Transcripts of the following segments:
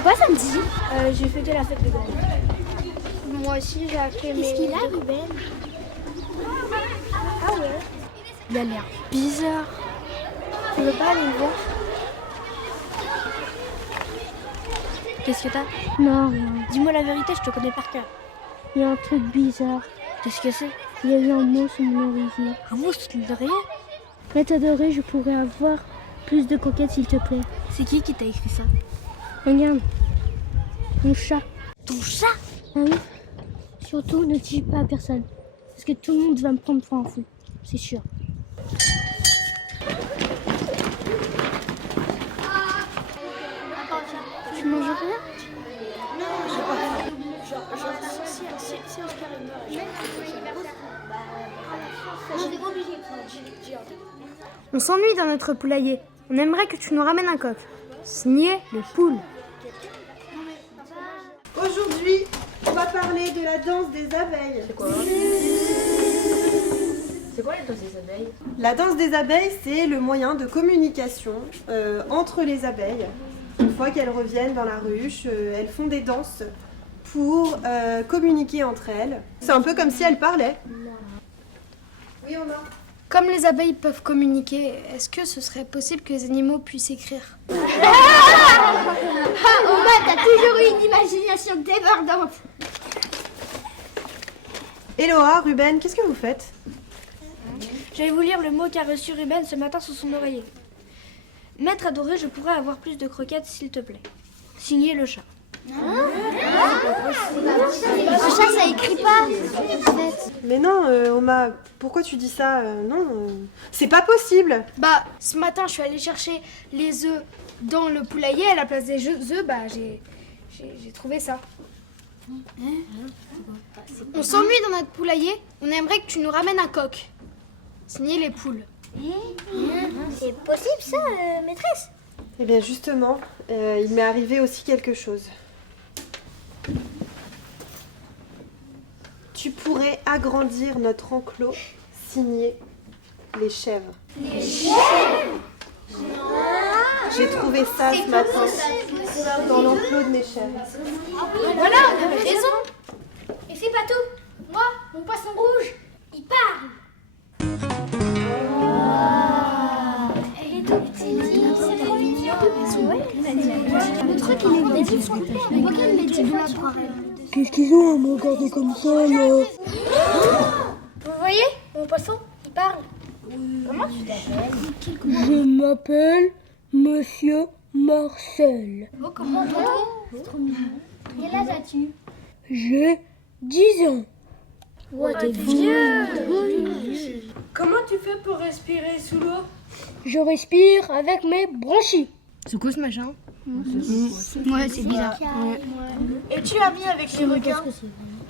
fait quoi samedi? J'ai fêté la fête de Noël. Moi aussi, j'ai appelé mes... Qu'est-ce qu'il a, Ruben? Ah ouais. Il a l'air bizarre. Tu veux pas aller le voir? Qu'est-ce que t'as? Non, rien. Dis-moi la vérité, je te connais par cœur. Il y a un truc bizarre. Qu'est-ce que c'est? Il y a eu un mot sur mon oreiller. Un mot sous l'oreiller? Mais adoré, je pourrais avoir plus de coquettes s'il te plaît. C'est qui t'a écrit ça? Regarde. Mon chat. Ton chat? Ah oui. Surtout, ne dis pas à personne. Parce que tout le monde va me prendre pour un fou. C'est sûr. Tu manges rien? On s'ennuie dans notre poulailler. On aimerait que tu nous ramènes un coq. Signé le poule. Aujourd'hui, on va parler de la danse des abeilles. C'est quoi la danse des abeilles? La danse des abeilles, c'est le moyen de communication entre les abeilles. Une fois qu'elles reviennent dans la ruche, elles font des danses pour communiquer entre elles. C'est un peu comme si elles parlaient. Oui, on a. Comme les abeilles peuvent communiquer, est-ce que ce serait possible que les animaux puissent écrire? Oma, t'as toujours eu une imagination débordante. Eloa, Ruben, qu'est-ce que vous faites? Je vais vous lire le mot qu'a reçu Ruben ce matin sous son oreiller. Maître adoré, je pourrais avoir plus de croquettes s'il te plaît. Signé le chat. Le chat, ça écrit pas. En fait. Mais non, Oma, pourquoi tu dis ça? Non, c'est pas possible. Bah, ce matin, je suis allée chercher les œufs dans le poulailler. À la place des œufs, bah, j'ai trouvé ça. On s'ennuie dans notre poulailler. On aimerait que tu nous ramènes un coq. Signé les poules. C'est possible ça, maîtresse? Eh bien justement, il m'est arrivé aussi quelque chose. Tu pourrais agrandir notre enclos, signé les chèvres. Les chèvres? J'ai trouvé ça ce matin dans l'enclos de mes chèvres. Voilà, on avait raison. Et fais pas tout. Moi, mon poisson rouge, il parle. Elle est toute petite. C'est trop mignon. Le truc, il est petit. Mais pourquoi il est petit de la soirée? Qu'est-ce qu'ils ont à me regarder comme ça, là? Vous voyez, mon poisson, il parle. Comment tu t'appelles? Je m'appelle Monsieur Marcel. Oh, comment c'est trop mignon. Quel âge as-tu? J'ai 10 ans. Ouais, t'es vieux. Comment tu fais pour respirer sous l'eau? Je respire avec mes bronchies. C'est quoi ce machin? Ouais, c'est bizarre. Et tu as mis avec les requins?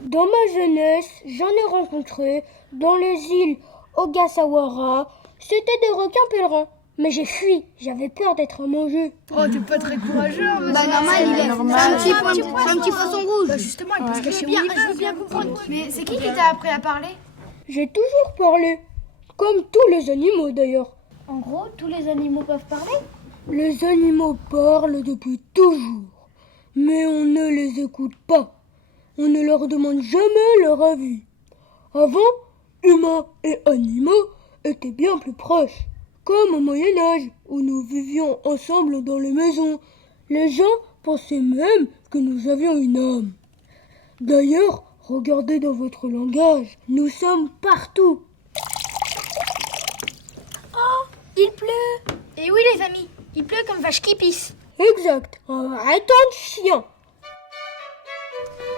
Dans ma jeunesse, j'en ai rencontré dans les îles Ogasawara. C'était des requins pèlerins. Mais j'ai fui, j'avais peur d'être mangé. Oh, t'es pas très courageux. Bah normal, il est normal. C'est un petit poisson rouge. Bah justement, il peut se cacher où il veut. Je veux bien comprendre. Mais c'est qui t'a appris à parler? J'ai toujours parlé. Comme tous les animaux d'ailleurs. En gros, tous les animaux peuvent parler? Les animaux parlent depuis toujours. Mais on ne les écoute pas. On ne leur demande jamais leur avis. Avant, humains et animaux étaient bien plus proches. Comme au Moyen-Âge, où nous vivions ensemble dans les maisons. Les gens pensaient même que nous avions une âme. D'ailleurs, regardez dans votre langage, nous sommes partout. Oh, il pleut. Et oui les amis, il pleut comme vache qui pisse. Exact, attention.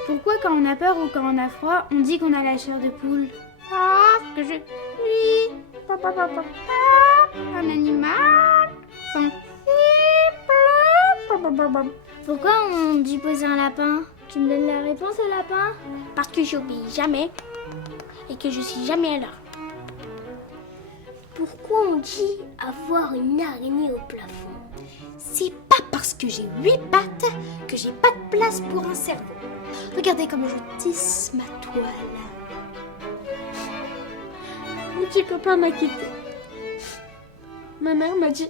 Pourquoi quand on a peur ou quand on a froid, on dit qu'on a la chair de poule? Ah, que je suis un animal sensible. Pourquoi on dit poser un lapin? Tu me donnes la réponse au lapin? Parce que j'obéis jamais et que je suis jamais à l'heure. Pourquoi on dit avoir une araignée au plafond? C'est pas parce que j'ai 8 pattes que j'ai pas de place pour un cerveau. Regardez comme je tisse ma toile. Mon petit copain m'a quitté. Ma mère m'a dit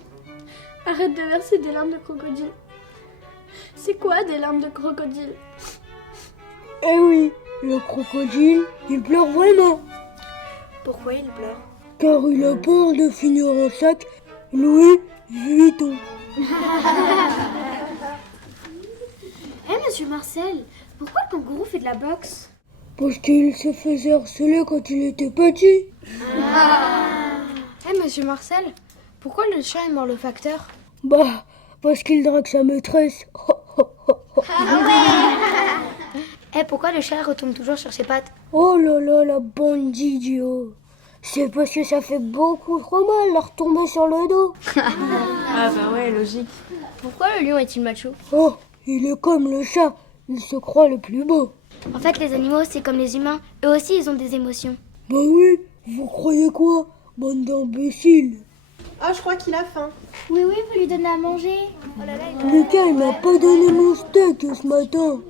arrête de verser des larmes de crocodile. C'est quoi des larmes de crocodile? Eh oui, le crocodile, il pleure vraiment, Pourquoi il pleure? car il a peur de finir en sac Louis Vuitton. Monsieur Marcel, pourquoi le kangourou fait de la boxe? Parce qu'il se faisait harceler quand il était petit. Monsieur Marcel, pourquoi le chat est mort le facteur? Bah, parce qu'il drague sa maîtresse. Pourquoi le chat retombe toujours sur ses pattes? Oh là là, la bande d'idiots. C'est parce que ça fait beaucoup trop mal de retomber sur le dos. Ah bah ouais, logique. Pourquoi le lion est-il macho? Oh, il est comme le chat, il se croit le plus beau. En fait, les animaux, c'est comme les humains. Eux aussi, ils ont des émotions. Bah oui, vous croyez quoi, bande d'imbéciles? Ah, je crois qu'il a faim. Oui, vous lui donnez à manger. Lucas, il m'a pas donné mon steak ce matin.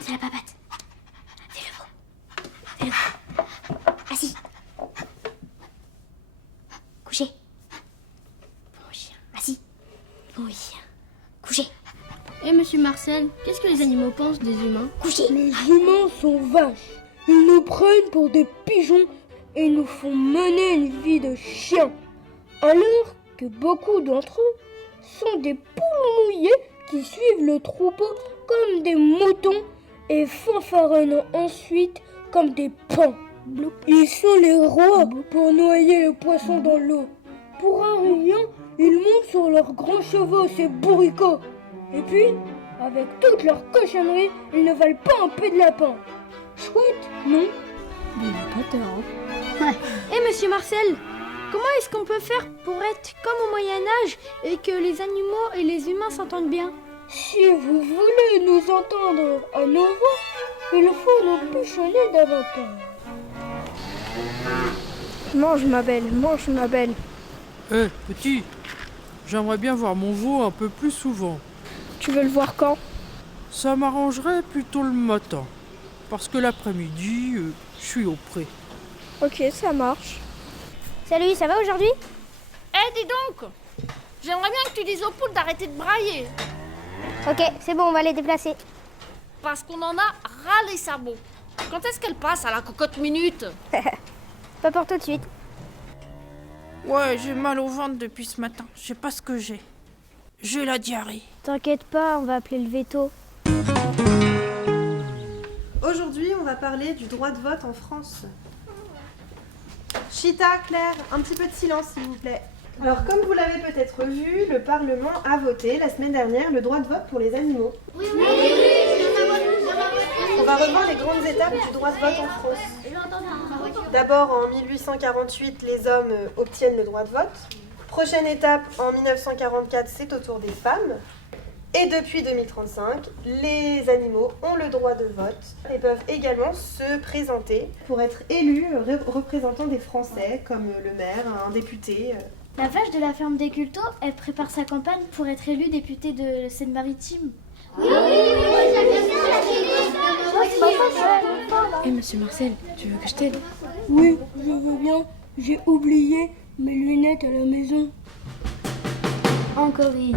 C'est la papate. Fais-le beau. Fais-le beau. Assis. Couché. Bon chien. Assis. Oui. Couché. Monsieur Marcel, qu'est-ce que les animaux pensent des humains? Couché. Les humains sont vaches. Ils nous prennent pour des pigeons et nous font mener une vie de chiens. Alors que beaucoup d'entre eux sont des poules mouillées qui suivent le troupeau comme des moutons et fanfaronnent ensuite comme des paons. Ils sont les rois pour noyer les poissons dans l'eau. Pour un rien, ils montent sur leurs grands chevaux, ces bourricots. Et puis, avec toute leur cochonnerie, ils ne valent pas un peu de lapin. Chouette, non? Monsieur Marcel, comment est-ce qu'on peut faire pour être comme au Moyen-Âge et que les animaux et les humains s'entendent bien? Si vous voulez nous entendre à nouveau, il faut nous bûchonner davantage. Mange ma belle, mange ma belle. Petit, j'aimerais bien voir mon veau un peu plus souvent. Tu veux le voir quand? Ça m'arrangerait plutôt le matin, parce que l'après-midi, je suis au pré. Ok, ça marche. Salut, ça va aujourd'hui? Dis donc, j'aimerais bien que tu dises aux poules d'arrêter de brailler, Ok, c'est bon, on va les déplacer. parce qu'on en a ras les sabots. Quand est-ce qu'elle passe à la cocotte minute? Pas pour tout de suite. Ouais, j'ai mal au ventre depuis ce matin. Je sais pas ce que j'ai. J'ai la diarrhée. T'inquiète pas, on va appeler le veto. Aujourd'hui, on va parler du droit de vote en France. Chita, Claire, un petit peu de silence s'il vous plaît. Alors comme vous l'avez peut-être vu, le Parlement a voté la semaine dernière le droit de vote pour les animaux. On va revoir les grandes étapes du droit de vote en France. D'abord en 1848, les hommes obtiennent le droit de vote. Prochaine étape, en 1944, c'est au tour des femmes. Et depuis 2035, les animaux ont le droit de vote et peuvent également se présenter pour être élus représentants des Français, comme le maire, un député. La vache de la ferme des Cultos, elle prépare sa campagne pour être élue députée de Seine-Maritime. Monsieur Marcel, tu veux que je t'aide? Oui, je veux bien. J'ai oublié mes lunettes à la maison. Encore hier,